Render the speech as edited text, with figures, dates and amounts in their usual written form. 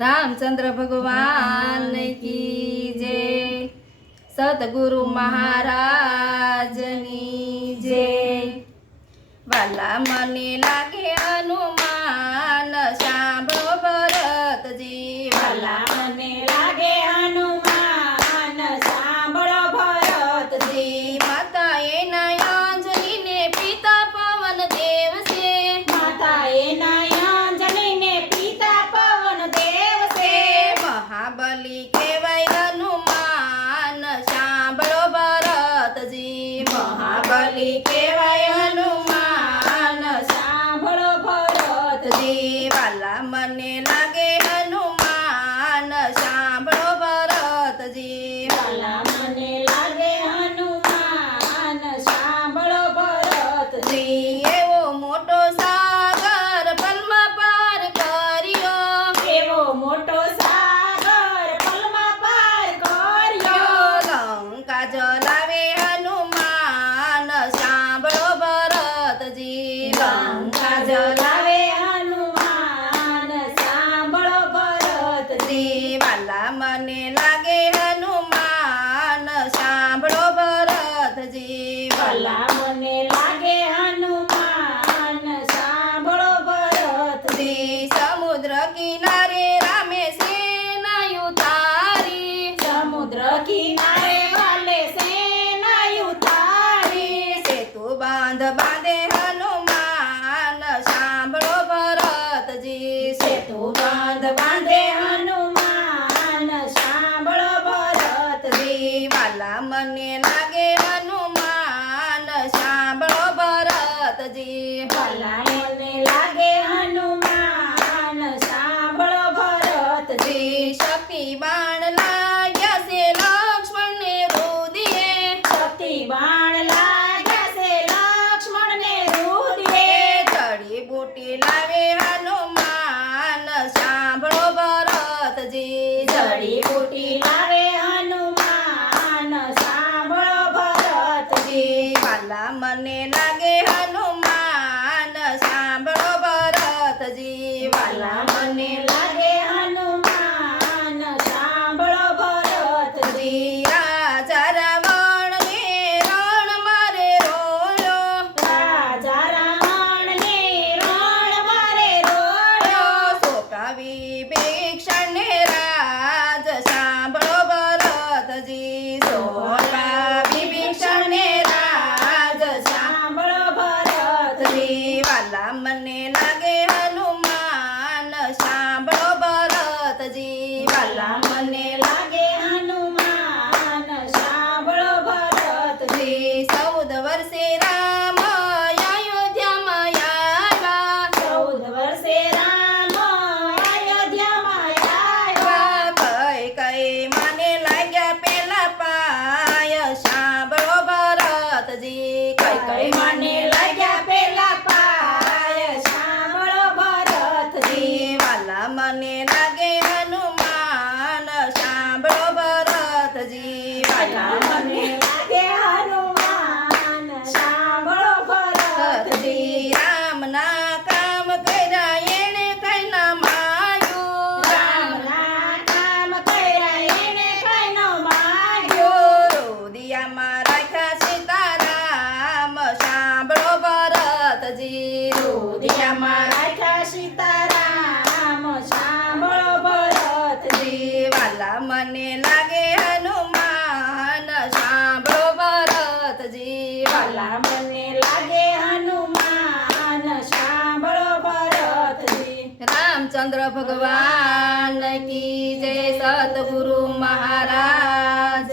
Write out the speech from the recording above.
रामचंद्र भगवान की जय। सतगुरु महाराजनी जय। वाला मने लागे हनुमान सांभळो भरतजी। वाला मने लागे हनुमान सांभळो भरतजी। माता एना अंजनी ने पिता पवन देव से। माता एना अंजनी ने पिता पवन देव से। महाबली केवाय हनुमान सांभळो भरतजी। महाबली केवाय हनुमान सांभळो भरतजी। वाला मने लागे हनुमान सांभळो भरतजी। वाला मने लागे हनुमान सांभळो भरतजी। एवो मोटो सागर पलमा पार कर्यो। एवो मोटो सागर पलमा पार कर्यो। लंका जलावे हनुमान सांभळो भरतजी। लंका जलावे हनुमान सांभळो भरतजी। वाला मने लागे हनुमान सांभळो भरतजी। वाला मने लागे हनुमान सांभळो भरतजी। समुद्र किनारे रामे सेना उतारी। समुद्र किनारे वाले सेना उतारी। सेतु बांध बांधे हनुमान सांभळो भरतजी। सेतु बांध बांधे हनुमान सांभळो भरतजी। वाला मने लागे हनुमान सांभळो भरतजी। वाला मने लागे हनुमान सांभळो भरतजी। शक्ति बाण लाग्या से लक्ष्मण ने रुदिए। शक्ति बाण लाग्या से लक्ष्मण ने रुदिए। जड़ी बूटी लावे हनुमान सांभळो भरतजी। जड़ी बूटी लावे हनुमान सांभळो भरतजी। वाला मने लागे हनुमान सांभळो भरतजी। वाला मने लागे हनुमान सांभळो भरतजी। राजा रावण ने रण मारे रोयो। राजा रावण ने रण मारे रोयो। सोका विभीषण ने राज सांभळो भरतजी। सोका विभीषण ने राज सांभळो भरतजी। वाला मने लागे हनुमान सांभळो भरतजी। वाला मने लागे हनुमान सांभळो भरतजी। 14 वर्षे राम अयोध्याમાં આવ્યા। 14 वर्षे राम अयोध्याમાં આવ્યા। કઈ માને લાગ્યા પેલા પાય સાંભળો ભરતજી। કઈ મને લાગ્યા પેલા પાય सांभळो भरतजी। વાલા મને લાગે હનુમાન સાંભળો ભરતજી। વાલા મને લાગે હનુમાન सांभळो भरतजी। રામના કામ કર્યા એણે કઈ ના માગ્યું। રામના કામ કર્યા એણે કઈ ન માગ્યું। રુદિયામાં રાખ્યા સીતારામ સાંભળો ભરતજી। રુદિયામાં રાખ્યા સીતારામ सांभळो भरतजी। વાલા મને લાગે હનુમાન સાંભળો ભરતજી। વાલા મને લાગે હનુમાન सांभळो भरतजी। रामचंद्र भगवान की जय। सतगुरु महाराज